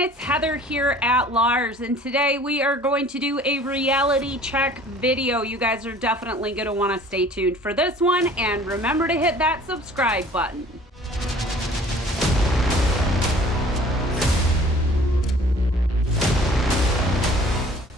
it's Heather here at LARRS, and today we are going to do a reality check video. You guys are definitely going to want to stay tuned for this one, and remember to hit that subscribe button.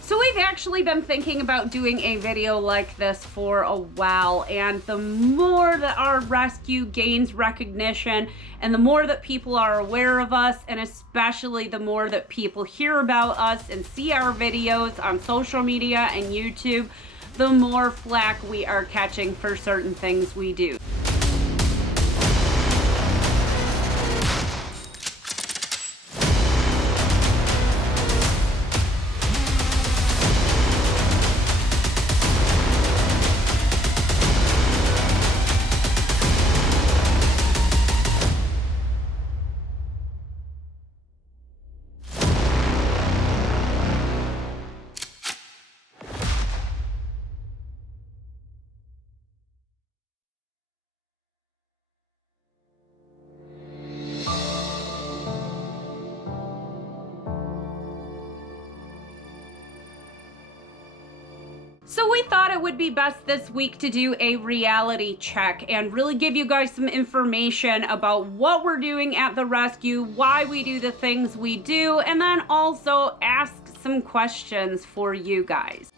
So we've actually been thinking about doing a video like this for a while, and the more that our rescue gains recognition and the more that people are aware of us, and especially the more that people hear about us and see our videos on social media and YouTube, the more flack we are catching for certain things we do. So we thought it would be best this week to do a reality check and really give you guys some information about what we're doing at the rescue, why we do the things we do, and then also ask some questions for you guys.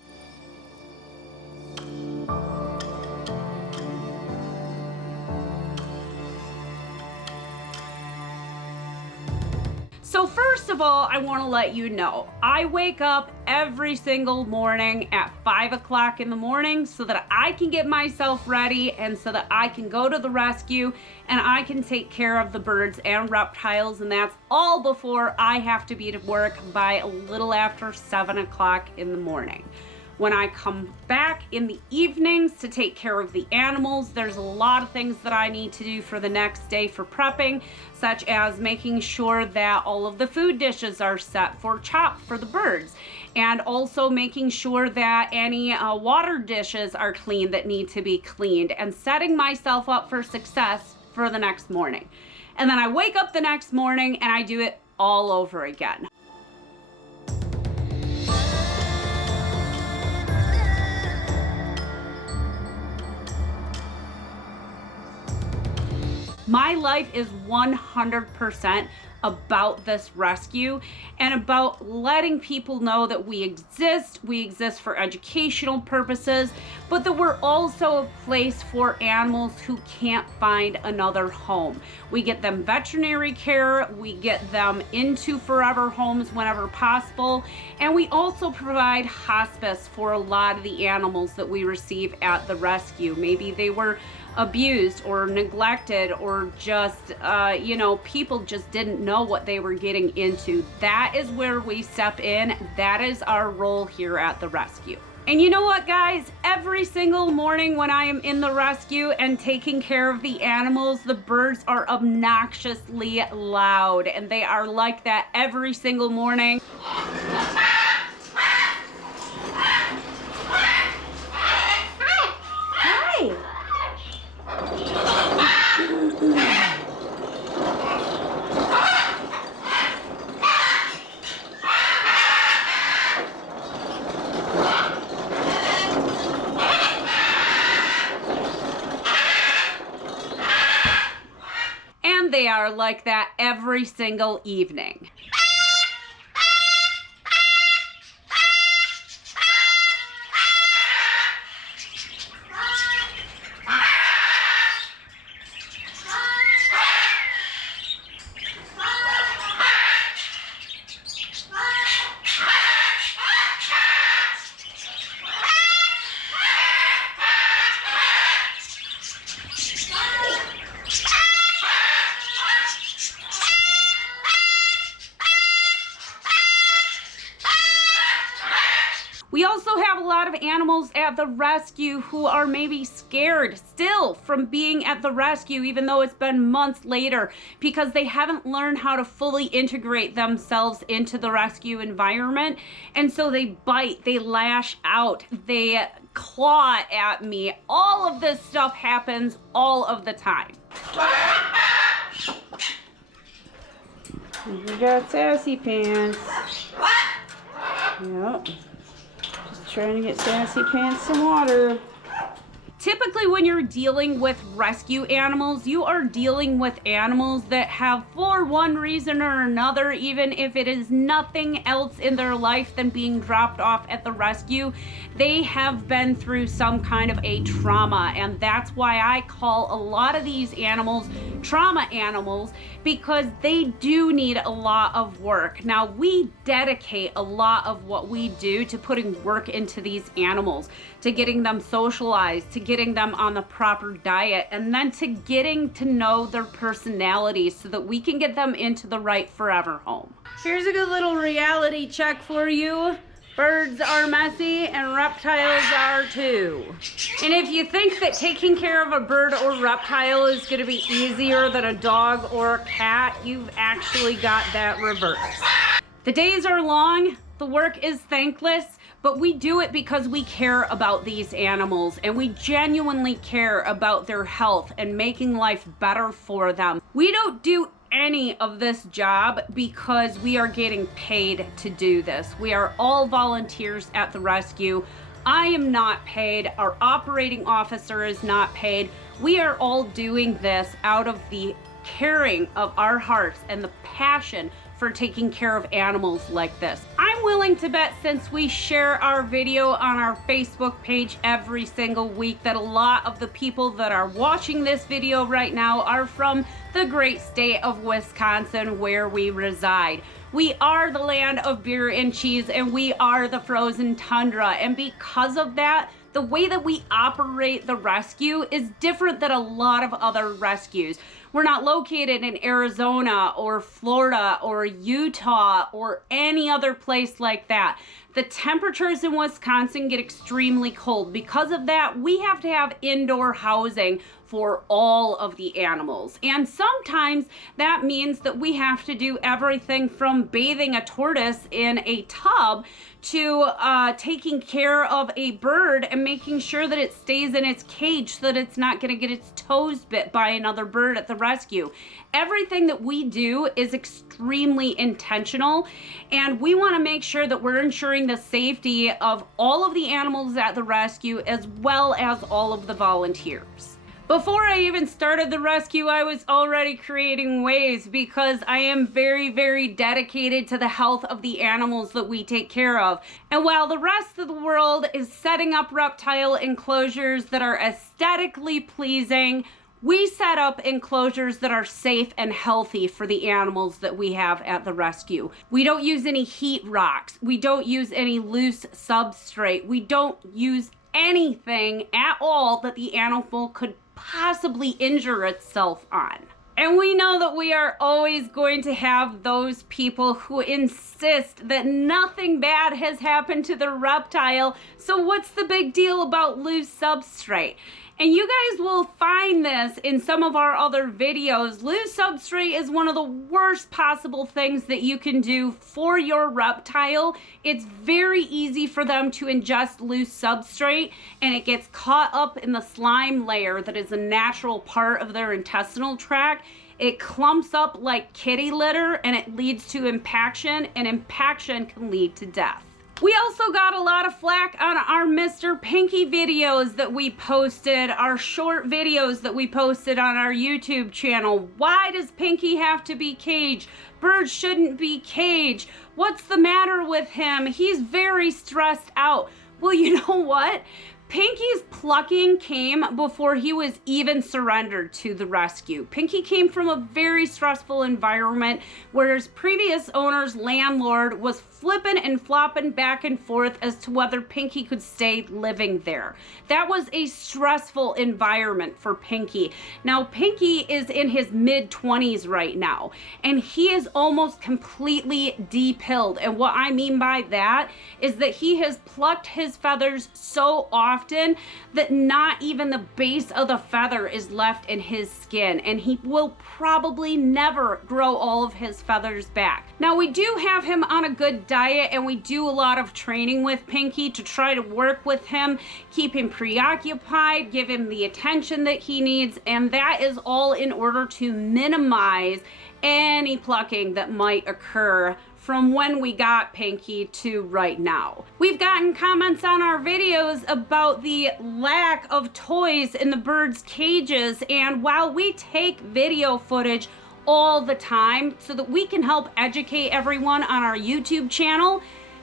So first of all, I want to let you know, I wake up every single morning at 5 o'clock in the morning so that I can get myself ready and so that I can go to the rescue and I can take care of the birds and reptiles, and that's all before I have to be to work by a little after 7 o'clock in the morning. When I come back in the evenings to take care of the animals, there's a lot of things that I need to do for the next day for prepping, such as making sure that all of the food dishes are set for chop for the birds, and also making sure that any water dishes are clean that need to be cleaned, and setting myself up for success for the next morning. And then I wake up the next morning and I do it all over again. My life is 100% about this rescue and about letting people know that we exist for educational purposes, but that we're also a place for animals who can't find another home. We get them veterinary care, we get them into forever homes whenever possible, and we also provide hospice for a lot of the animals that we receive at the rescue. Maybe they were abused or neglected, or just people just didn't know what they were getting into. That is where we step in. That is our role here at the rescue. And you know what, guys? Every single morning when I am in the rescue and taking care of the animals, the birds are obnoxiously loud, and they are like that every single morning. And they are like that every single evening. We also have a lot of animals at the rescue who are maybe scared still from being at the rescue, even though it's been months later, because they haven't learned how to fully integrate themselves into the rescue environment. And so they bite, they lash out, they claw at me. All of this stuff happens all of the time. You got Sassy Pants. Yep. Just trying to get Sassy Pants some water. Typically when you're dealing with rescue animals, you are dealing with animals that have, for one reason or another, even if it is nothing else in their life than being dropped off at the rescue, they have been through some kind of a trauma. And that's why I call a lot of these animals trauma animals, because they do need a lot of work. Now, we dedicate a lot of what we do to putting work into these animals, to getting them socialized, to getting them on the proper diet, and then to getting to know their personalities so that we can get them into the right forever home. Here's a good little reality check for you. Birds are messy and reptiles are too. And if you think that taking care of a bird or reptile is gonna be easier than a dog or a cat, you've actually got that reversed. The days are long, the work is thankless, but we do it because we care about these animals and we genuinely care about their health and making life better for them. We don't do any of this job because we are getting paid to do this. We are all volunteers at the rescue. I am not paid. Our operating officer is not paid. We are all doing this out of the caring of our hearts and the passion for taking care of animals like this. I'm willing to bet, since we share our video on our Facebook page every single week, that a lot of the people that are watching this video right now are from the great state of Wisconsin, where we reside. We are the land of beer and cheese, and we are the frozen tundra. And because of that, the way that we operate the rescue is different than a lot of other rescues. We're not located in Arizona or Florida or Utah or any other place like that. The temperatures in Wisconsin get extremely cold. Because of that, we have to have indoor housing for all of the animals. And sometimes that means that we have to do everything from bathing a tortoise in a tub to taking care of a bird and making sure that it stays in its cage so that it's not gonna get its toes bit by another bird at the rescue. Everything that we do is extremely intentional, and we wanna make sure that we're ensuring the safety of all of the animals at the rescue as well as all of the volunteers. Before I even started the rescue, I was already creating ways because I am very, very dedicated to the health of the animals that we take care of. And while the rest of the world is setting up reptile enclosures that are aesthetically pleasing, we set up enclosures that are safe and healthy for the animals that we have at the rescue. We don't use any heat rocks. We don't use any loose substrate. We don't use anything at all that the animal could possibly injure itself on. And we know that we are always going to have those people who insist that nothing bad has happened to the reptile, so what's the big deal about loose substrate? And you guys will find this in some of our other videos. Loose substrate is one of the worst possible things that you can do for your reptile. It's very easy for them to ingest loose substrate, and it gets caught up in the slime layer that is a natural part of their intestinal tract. It clumps up like kitty litter, and it leads to impaction, and impaction can lead to death. We also got a lot of flack on our Mr. Pinky videos that we posted, our short videos that we posted on our YouTube channel. Why does Pinky have to be caged? Birds shouldn't be caged. What's the matter with him? He's very stressed out. Well, you know what? Pinky's plucking came before he was even surrendered to the rescue. Pinky came from a very stressful environment where his previous owner's landlord was flipping and flopping back and forth as to whether Pinky could stay living there. That was a stressful environment for Pinky. Now, Pinky is in his mid-20s right now, and he is almost completely de-pilled. And what I mean by that is that he has plucked his feathers so often that not even the base of the feather is left in his skin, and he will probably never grow all of his feathers back. Now, we do have him on a good diet, and we do a lot of training with Pinky to try to work with him, keep him preoccupied, give him the attention that he needs, and that is all in order to minimize any plucking that might occur from when we got Pinky to right now. We've gotten comments on our videos about the lack of toys in the birds' cages, and while we take video footage all the time so that we can help educate everyone on our YouTube channel,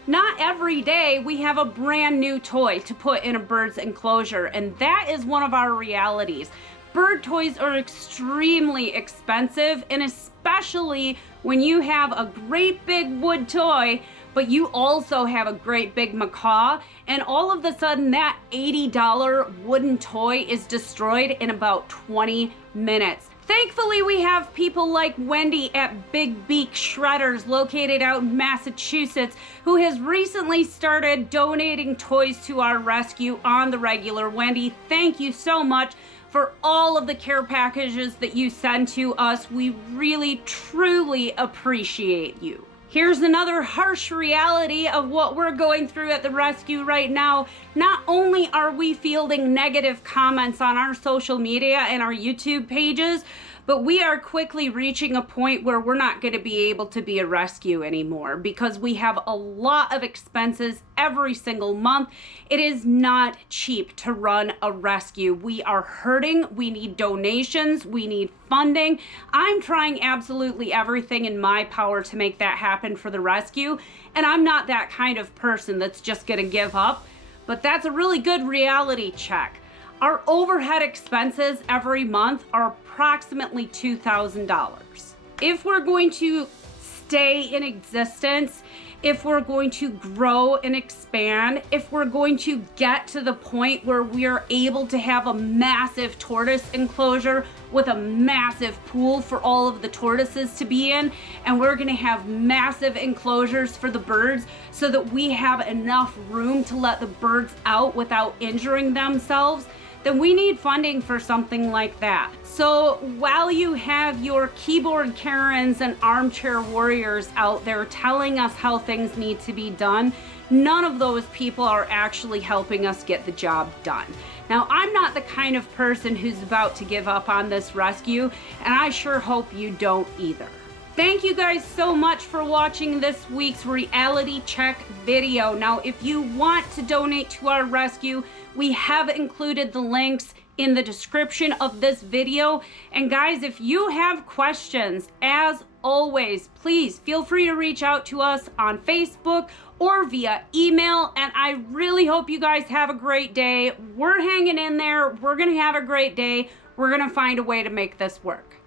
not every day we have a brand new toy to put in a bird's enclosure, and that is one of our realities. Bird toys are extremely expensive, and especially when you have a great big wood toy, but you also have a great big macaw, and all of a sudden that $80 wooden toy is destroyed in about 20 minutes. Thankfully, we have people like Wendy at Big Beak Shredders, located out in Massachusetts, who has recently started donating toys to our rescue on the regular. Wendy, thank you so much for all of the care packages that you send to us. We really, truly appreciate you. Here's another harsh reality of what we're going through at the rescue right now. Not only are we fielding negative comments on our social media and our YouTube pages, but we are quickly reaching a point where we're not going to be able to be a rescue anymore because we have a lot of expenses every single month. It is not cheap to run a rescue. We are hurting. We need donations. We need funding. I'm trying absolutely everything in my power to make that happen for the rescue, and I'm not that kind of person that's just going to give up, but that's a really good reality check. Our overhead expenses every month are approximately $2,000. If we're going to stay in existence, if we're going to grow and expand, if we're going to get to the point where we're able to have a massive tortoise enclosure with a massive pool for all of the tortoises to be in, and we're gonna have massive enclosures for the birds so that we have enough room to let the birds out without injuring themselves, then we need funding for something like that. So while you have your keyboard Karens and armchair warriors out there telling us how things need to be done, none of those people are actually helping us get the job done. Now, I'm not the kind of person who's about to give up on this rescue, and I sure hope you don't either. Thank you guys so much for watching this week's reality check video. Now, if you want to donate to our rescue, we have included the links in the description of this video. And guys, if you have questions, as always, please feel free to reach out to us on Facebook or via email. And I really hope you guys have a great day. We're hanging in there. We're gonna have a great day. We're gonna find a way to make this work.